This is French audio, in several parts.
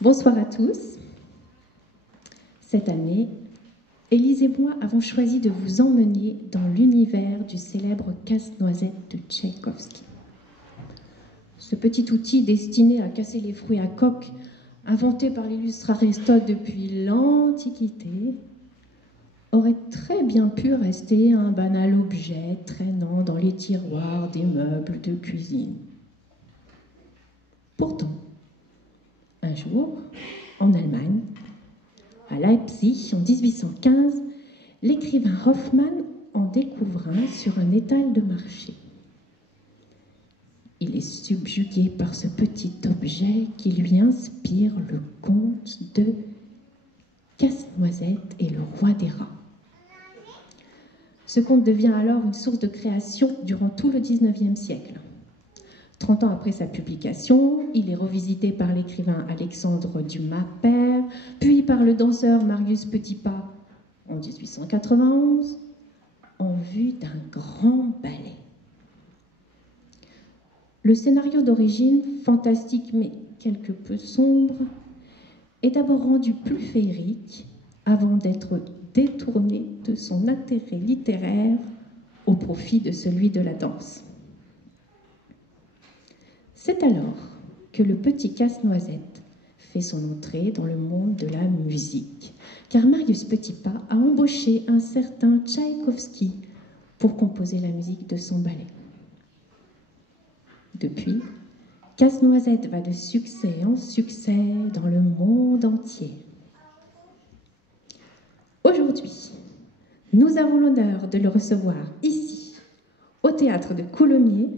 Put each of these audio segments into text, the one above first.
Bonsoir à tous. Cette année, Élise et moi avons choisi de vous emmener dans l'univers du célèbre casse-noisette de Tchaïkovski. Ce petit outil destiné à casser les fruits à coque, inventé par l'illustre Aristote depuis l'Antiquité, aurait très bien pu rester un banal objet traînant dans les tiroirs des meubles de cuisine. Pourtant, un jour, en Allemagne, à Leipzig, en 1815, l'écrivain Hoffmann en découvre un sur un étal de marché. Il est subjugué par ce petit objet qui lui inspire le conte de Casse-Noisette et le roi des rats. Ce conte devient alors une source de création durant tout le XIXe siècle. 30 ans après sa publication, il est revisité par l'écrivain Alexandre Dumas père, puis par le danseur Marius Petipa en 1891, en vue d'un grand ballet. Le scénario d'origine, fantastique mais quelque peu sombre, est d'abord rendu plus féerique avant d'être détourné de son intérêt littéraire au profit de celui de la danse. C'est alors que le petit casse-noisette fait son entrée dans le monde de la musique, car Marius Petipa a embauché un certain Tchaïkovski pour composer la musique de son ballet. Depuis, Casse-Noisette va de succès en succès dans le monde entier. Aujourd'hui, nous avons l'honneur de le recevoir ici, au théâtre de Coulommiers,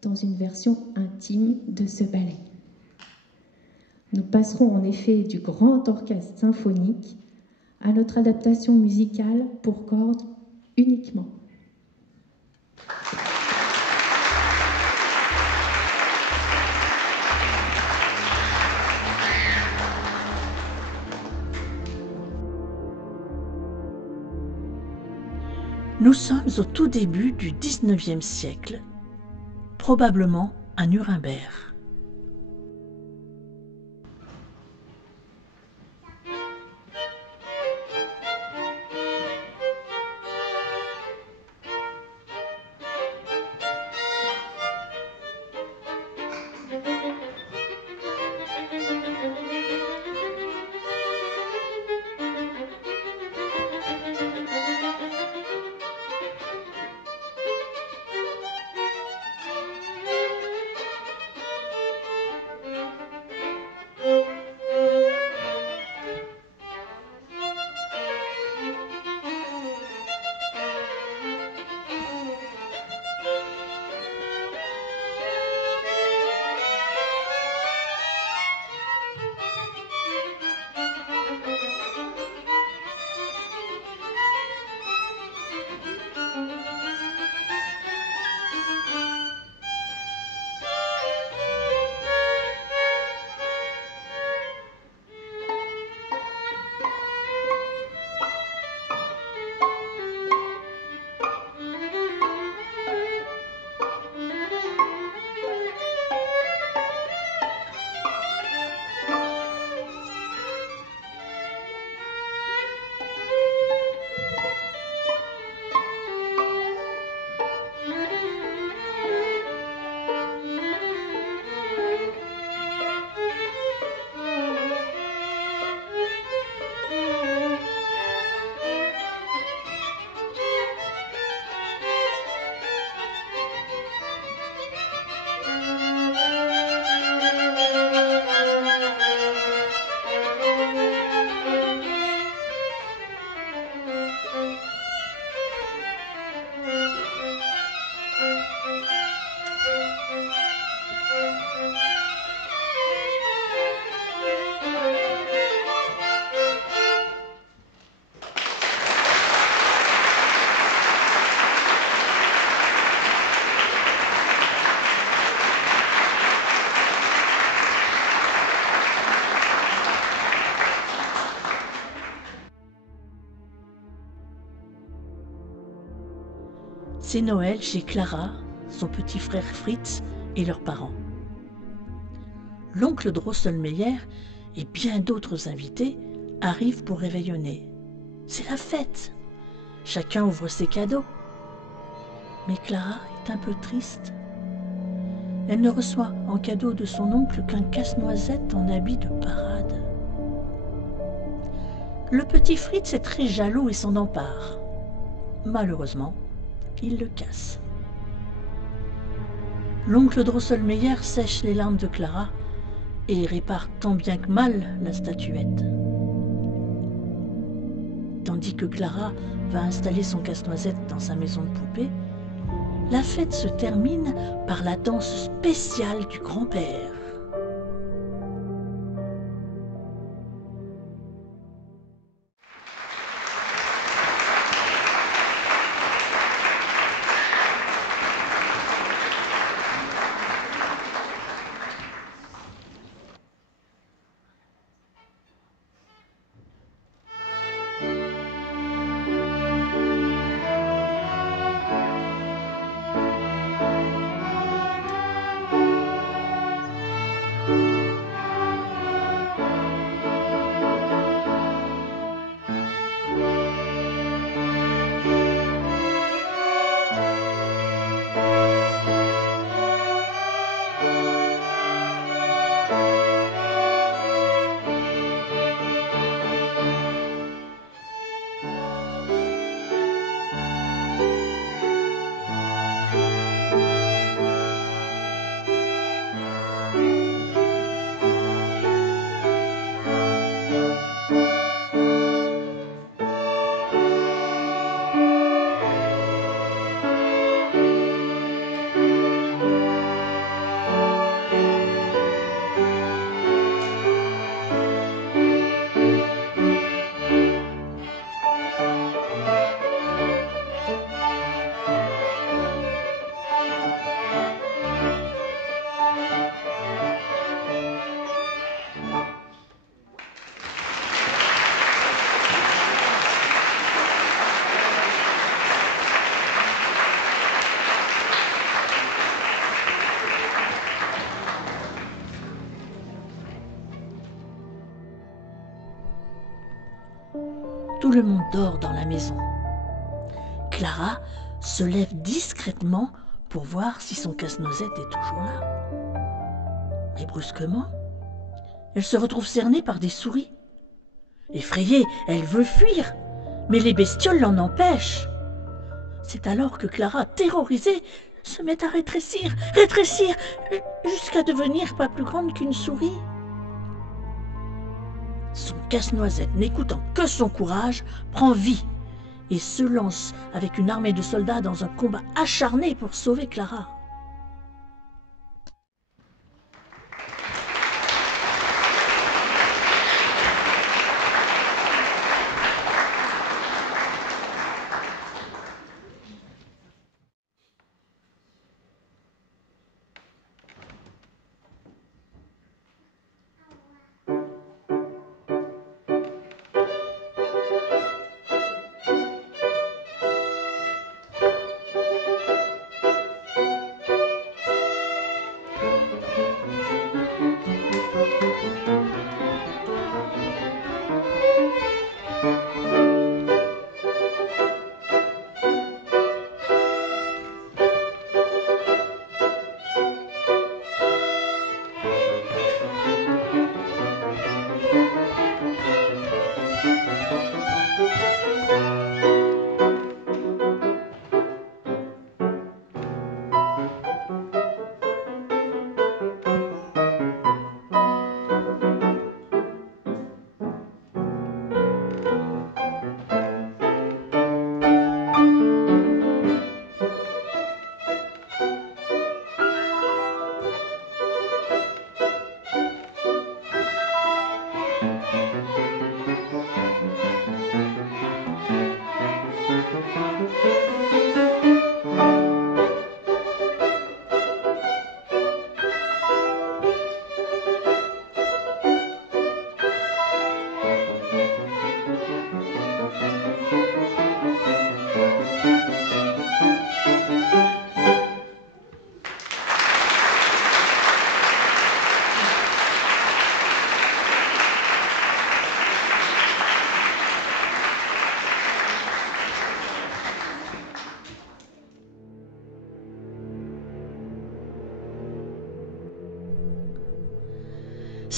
dans une version intime de ce ballet. Nous passerons en effet du grand orchestre symphonique à notre adaptation musicale pour cordes uniquement. Nous sommes au tout début du XIXe siècle, probablement à Nuremberg. C'est Noël chez Clara, son petit frère Fritz et leurs parents. l'oncle Drosselmeyer et bien d'autres invités arrivent pour réveillonner. C'est la fête. Chacun ouvre ses cadeaux. Mais Clara est un peu triste. Elle ne reçoit en cadeau de son oncle qu'un casse-noisette en habit de parade. Le petit Fritz est très jaloux et s'en empare. Malheureusement, il le casse. L'oncle Drosselmeyer sèche les larmes de Clara et répare tant bien que mal la statuette. Tandis que Clara va installer son casse-noisette dans sa maison de poupée, la fête se termine par la danse spéciale du grand-père. Tout le monde dort dans la maison. Clara se lève discrètement pour voir si son casse-noisette est toujours là. Mais brusquement, elle se retrouve cernée par des souris. Effrayée, elle veut fuir, mais les bestioles l'en empêchent. C'est alors que Clara, terrorisée, se met à rétrécir, jusqu'à devenir pas plus grande qu'une souris. Son casse-noisette, n'écoutant que son courage, prend vie et se lance avec une armée de soldats dans un combat acharné pour sauver Clara.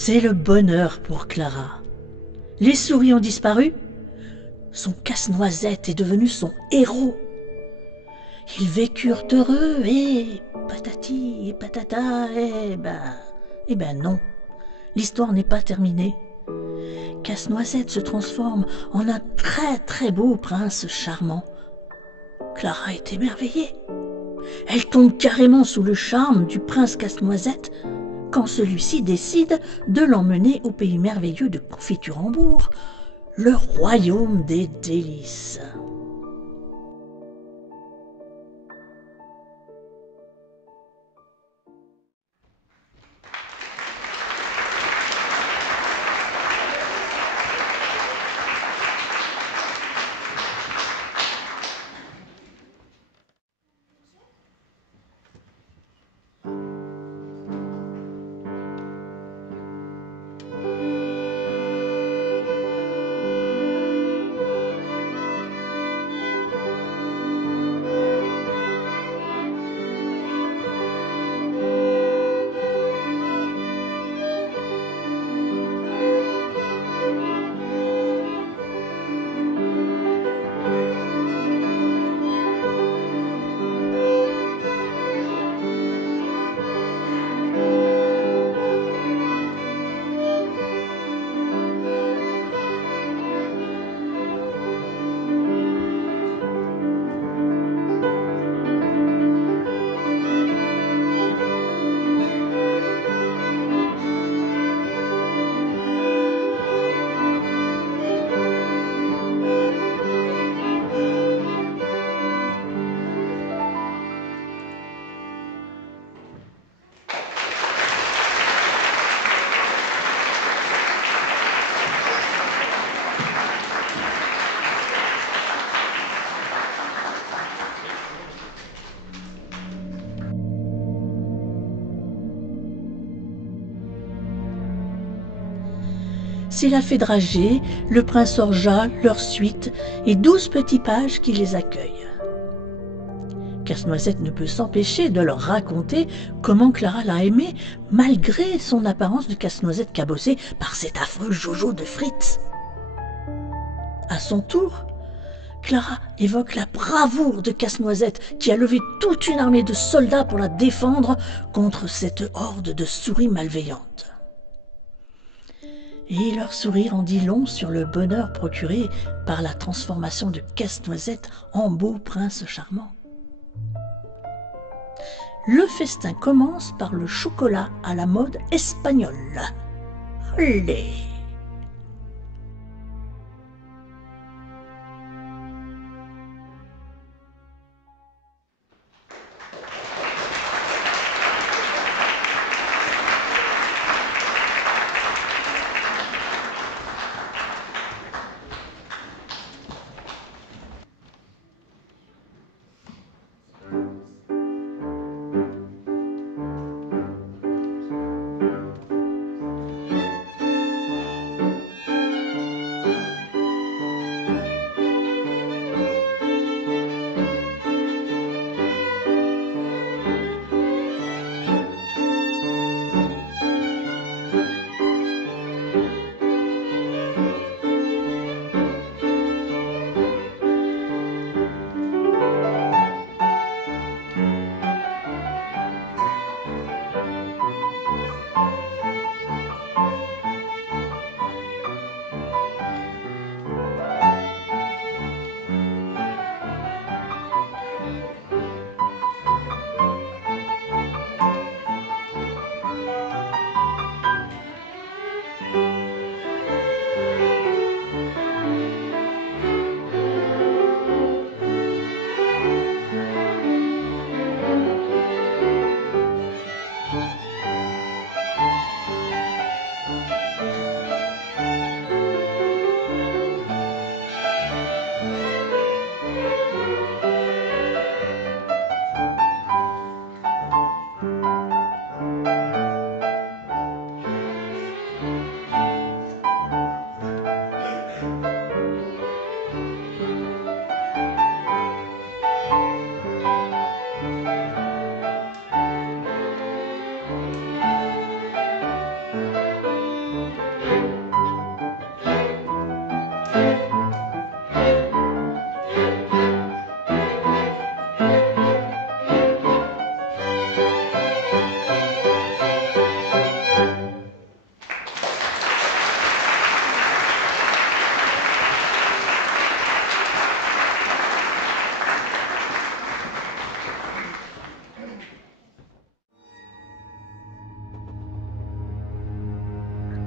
C'est le bonheur pour Clara. Les souris ont disparu. Son casse-noisette est devenu son héros. Ils vécurent heureux et patati et patata eh ben non, l'histoire n'est pas terminée. Casse-noisette se transforme en un très très beau prince charmant. Clara est émerveillée. Elle tombe carrément sous le charme du prince Casse-Noisette quand celui-ci décide de l'emmener au pays merveilleux de Confiturembourg, le royaume des délices. C'est la fée dragée, le prince Orgeat, leur suite et 12 petits pages qui les accueillent. Casse-Noisette ne peut s'empêcher de leur raconter comment Clara l'a aimé malgré son apparence de casse-noisette cabossée par cet affreux Jojo de Fritz. À son tour, Clara évoque la bravoure de Casse-Noisette qui a levé toute une armée de soldats pour la défendre contre cette horde de souris malveillantes. Et leur sourire en dit long sur le bonheur procuré par la transformation de Casse-Noisette en beau prince charmant. Le festin commence par le chocolat à la mode espagnole. Allez!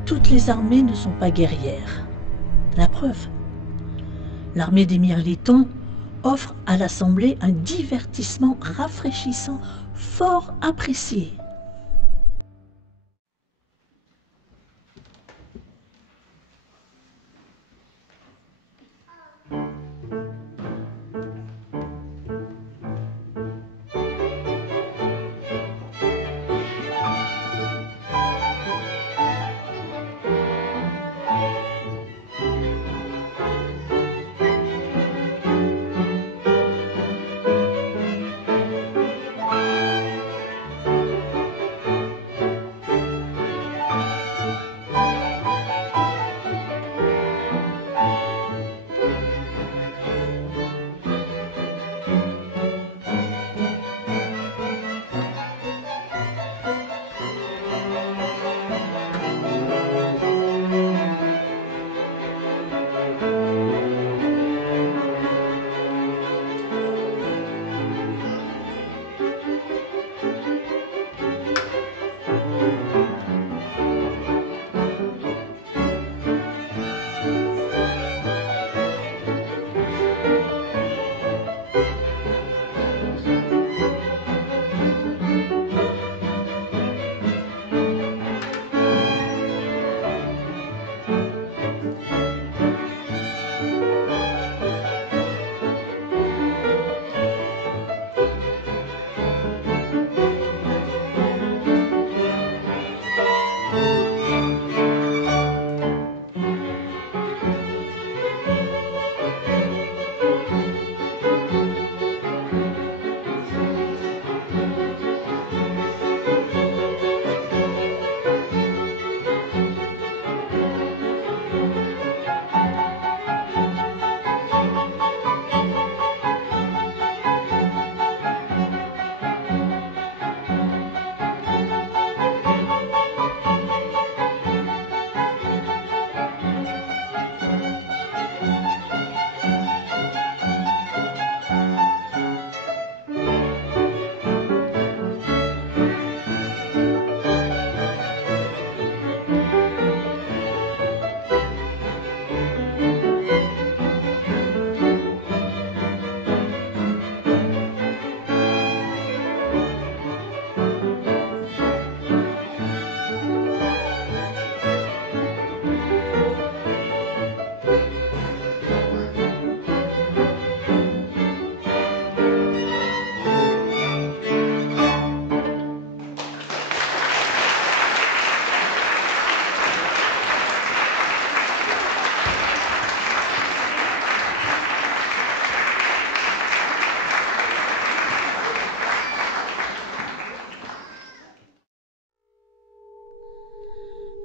toutes les armées ne sont pas guerrières. La preuve, l'armée des Mirlitons offre à l'Assemblée un divertissement rafraîchissant, fort apprécié.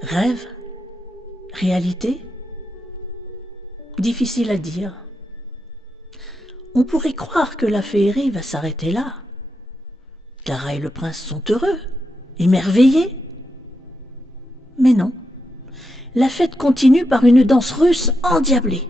Rêve? Réalité? Difficile à dire. On pourrait croire que la féerie va s'arrêter là. Clara et le prince sont heureux, émerveillés. Mais non, la fête continue par une danse russe endiablée.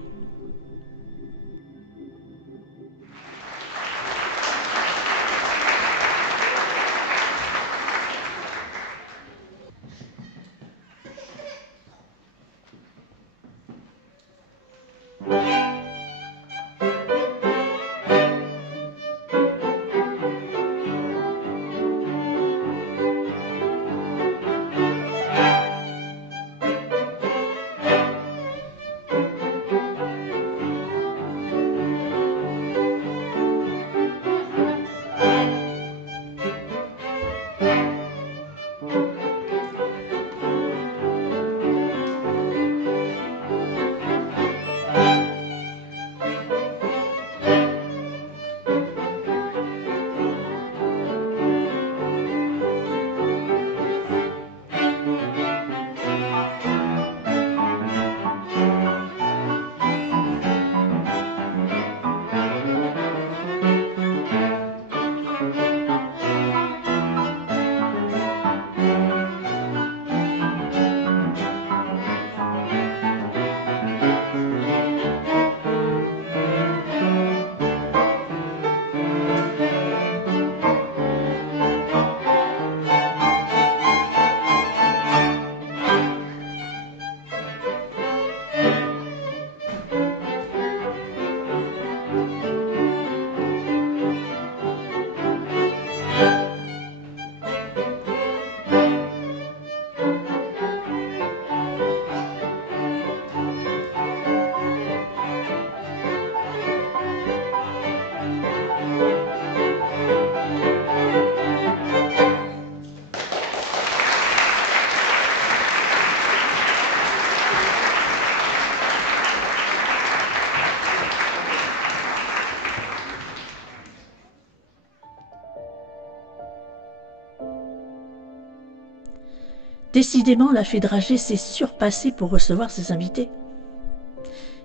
Décidément, la fée dragée s'est surpassée pour recevoir ses invités.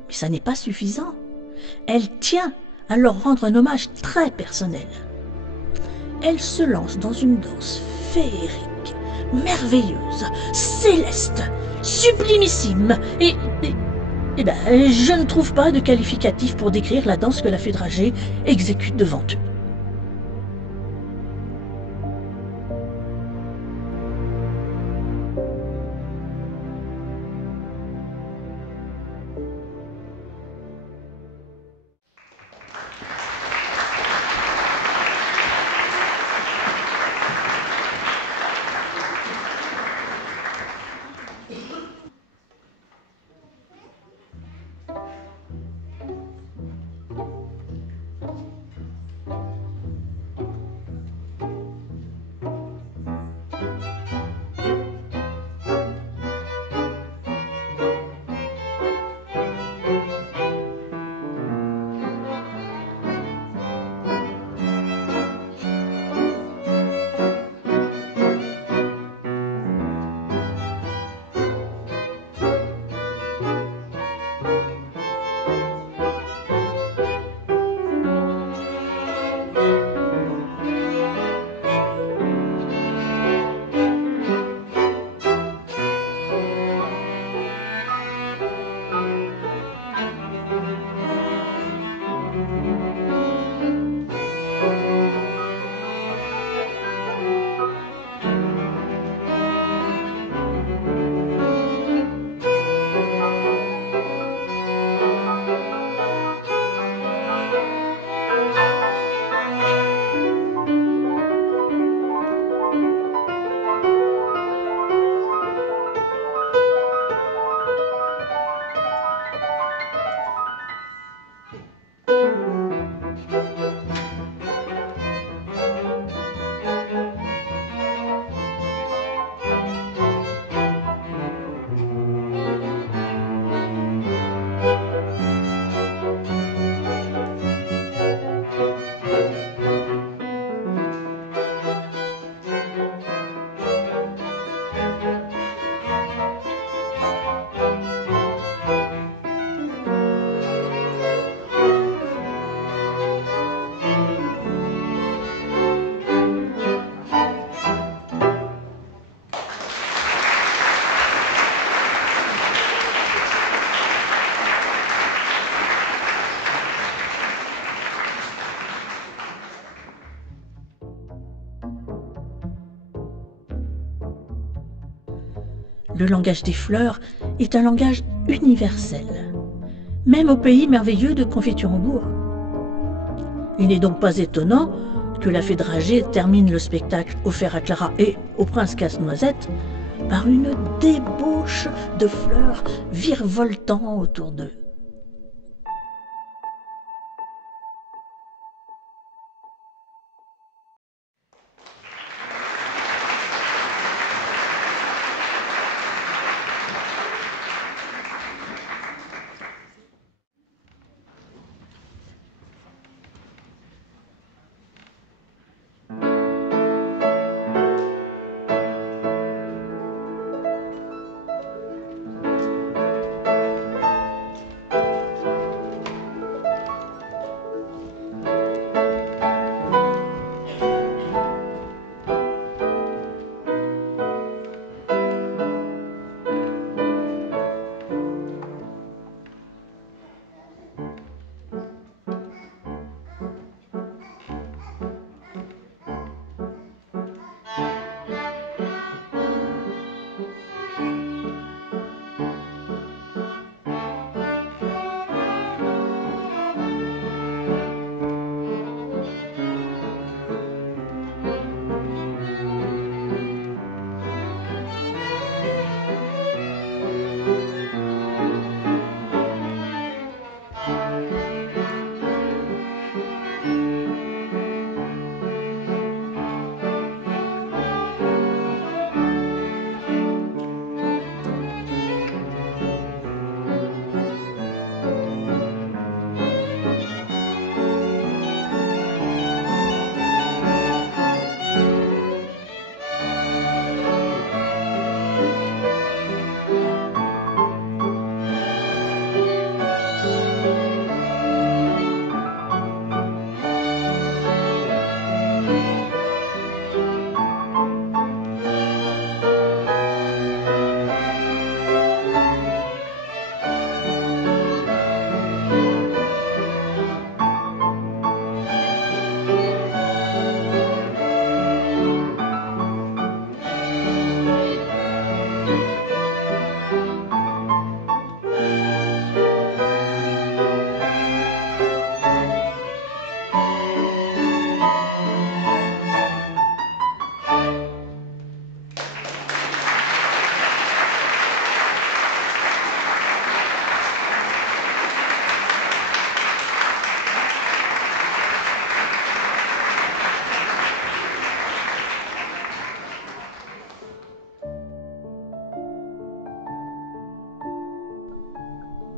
Mais ça n'est pas suffisant. Elle tient à leur rendre un hommage très personnel. Elle se lance dans une danse féerique, merveilleuse, céleste, sublimissime, et je ne trouve pas de qualificatif pour décrire la danse que la fée dragée exécute devant eux. Le langage des fleurs est un langage universel, même au pays merveilleux de Confiturembourg. Il n'est donc pas étonnant que la fée dragée termine le spectacle offert à Clara et au prince Casse-Noisette par une débauche de fleurs virevoltant autour d'eux.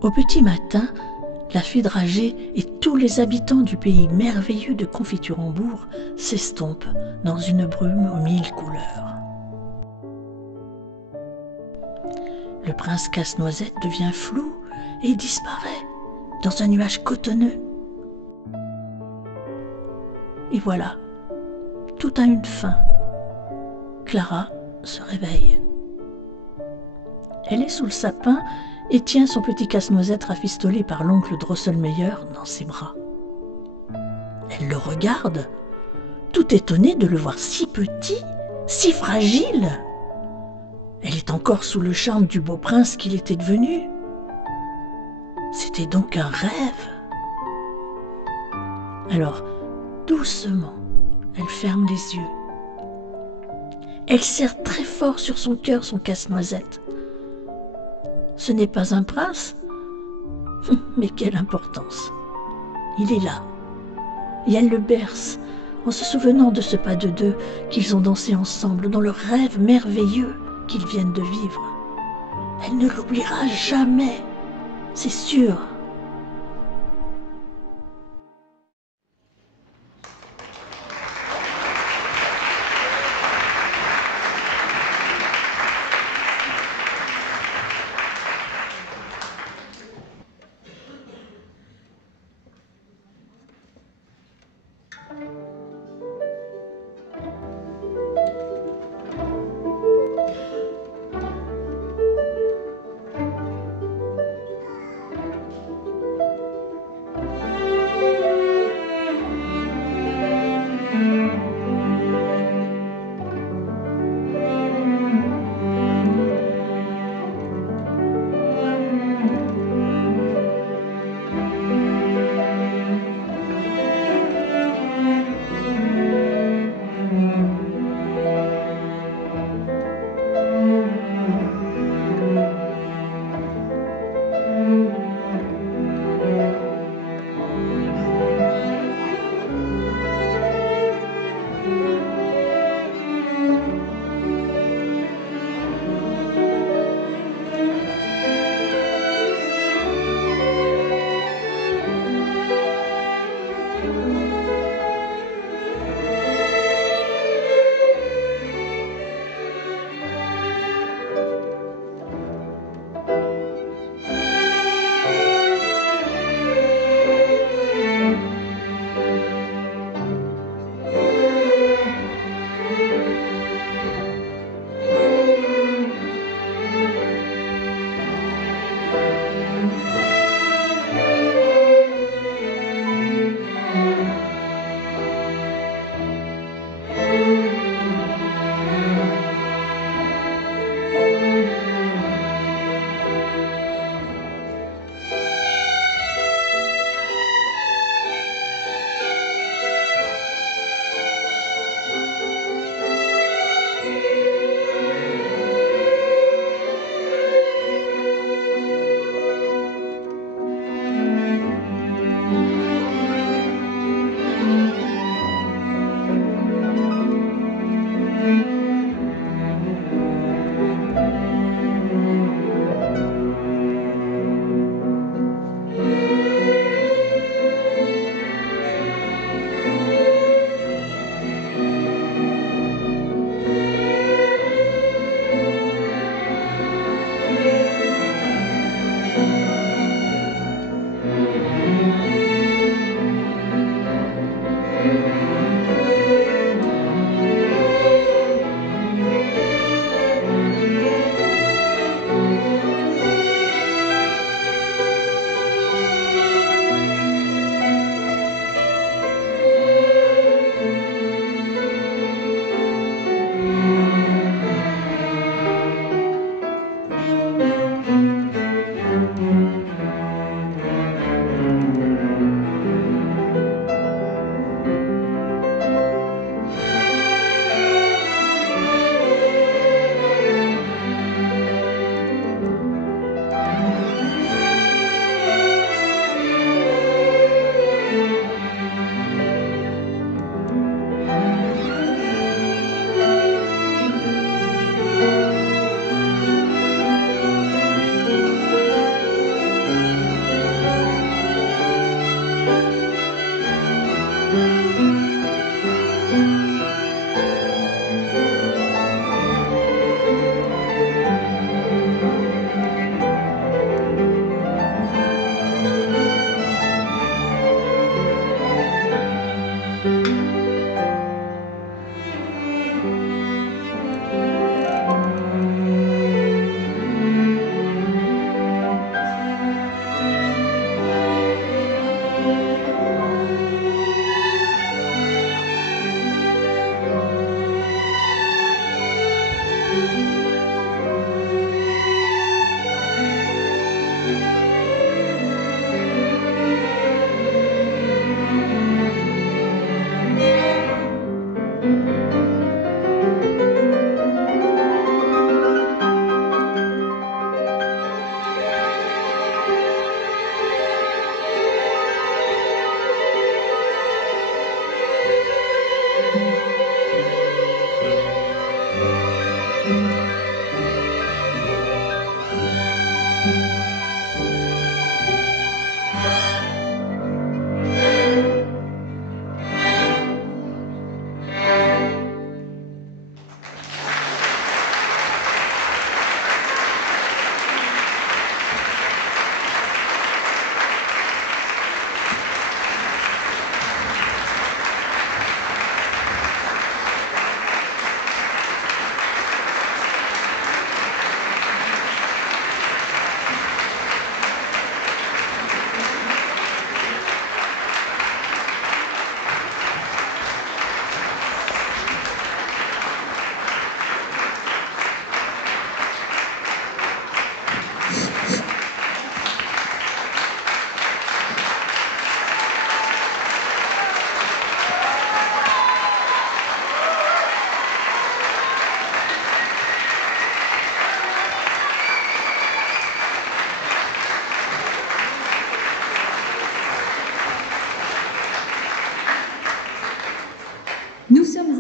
Au petit matin, la fée dragée et tous les habitants du pays merveilleux de Confiturembourg s'estompent dans une brume aux 1000 couleurs. Le prince Casse-Noisette devient flou et disparaît dans un nuage cotonneux. Et voilà, tout a une fin. Clara se réveille. Elle est sous le sapin et tient son petit casse-noisette rafistolé par l'oncle Drosselmeyer dans ses bras. Elle le regarde, tout étonnée de le voir si petit, si fragile. Elle est encore sous le charme du beau prince qu'il était devenu. C'était donc un rêve. Alors, doucement, elle ferme les yeux. Elle serre très fort sur son cœur son casse-noisette. Ce n'est pas un prince, mais quelle importance. Il est là, et elle le berce en se souvenant de ce pas de deux qu'ils ont dansé ensemble dans le rêve merveilleux qu'ils viennent de vivre. Elle ne l'oubliera jamais, c'est sûr.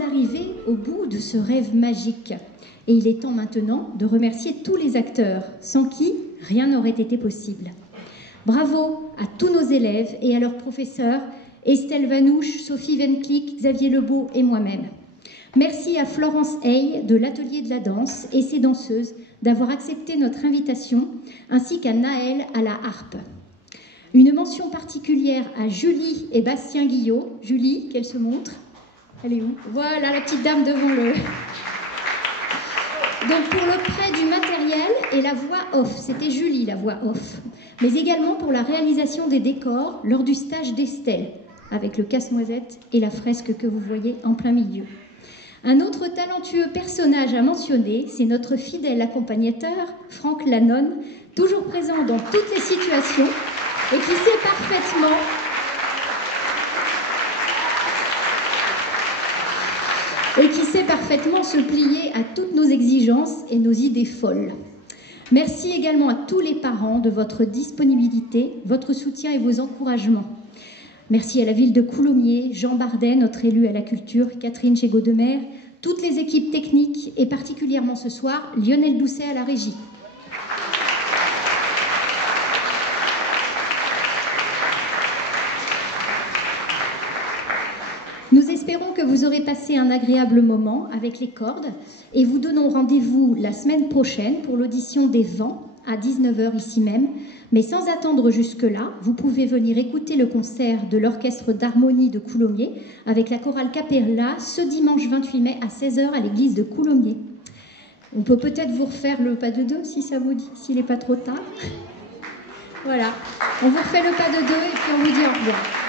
arrivés au bout de ce rêve magique. Et il est temps maintenant de remercier tous les acteurs, sans qui rien n'aurait été possible. Bravo à tous nos élèves et à leurs professeurs, Estelle Vanouche, Sophie Venclic, Xavier Lebeau et moi-même. Merci à Florence Hay de l'Atelier de la danse et ses danseuses d'avoir accepté notre invitation, ainsi qu'à Naël à la harpe. Une mention particulière à Julie et Bastien Guillot. Julie, qu'elle se montre. Elle est où? Voilà, la petite dame devant le... Donc pour le prêt du matériel et la voix off, c'était Julie la voix off, mais également pour la réalisation des décors lors du stage d'Estelle, avec le casse-noisette et la fresque que vous voyez en plein milieu. Un autre talentueux personnage à mentionner, c'est notre fidèle accompagnateur, Franck Lannon, toujours présent dans toutes les situations et qui sait parfaitement se plier à toutes nos exigences et nos idées folles. Merci également à tous les parents de votre disponibilité, votre soutien et vos encouragements. Merci à la ville de Coulommiers, Jean Bardet, notre élu à la culture, Catherine Chégaud-Demer, toutes les équipes techniques et particulièrement ce soir, Lionel Bousset à la régie. Nous espérons que vous aurez passé un agréable moment avec les cordes et vous donnons rendez-vous la semaine prochaine pour l'audition des Vents à 19 h ici même. Mais sans attendre jusque-là, vous pouvez venir écouter le concert de l'Orchestre d'harmonie de Coulommiers avec la chorale Capella ce dimanche 28 mai à 16 h à l'église de Coulommiers. On peut peut-être vous refaire le pas de deux si ça vous dit, s'il n'est pas trop tard. Voilà, on vous refait le pas de deux et puis on vous dit au revoir.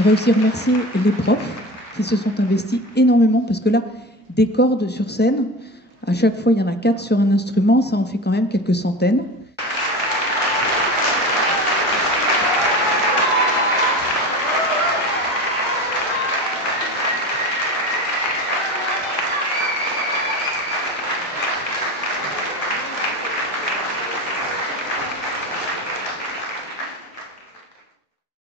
voudrais aussi remercier les profs qui se sont investis énormément, parce que là, des cordes sur scène, à chaque fois il y en a 4 sur un instrument, ça en fait quand même quelques centaines.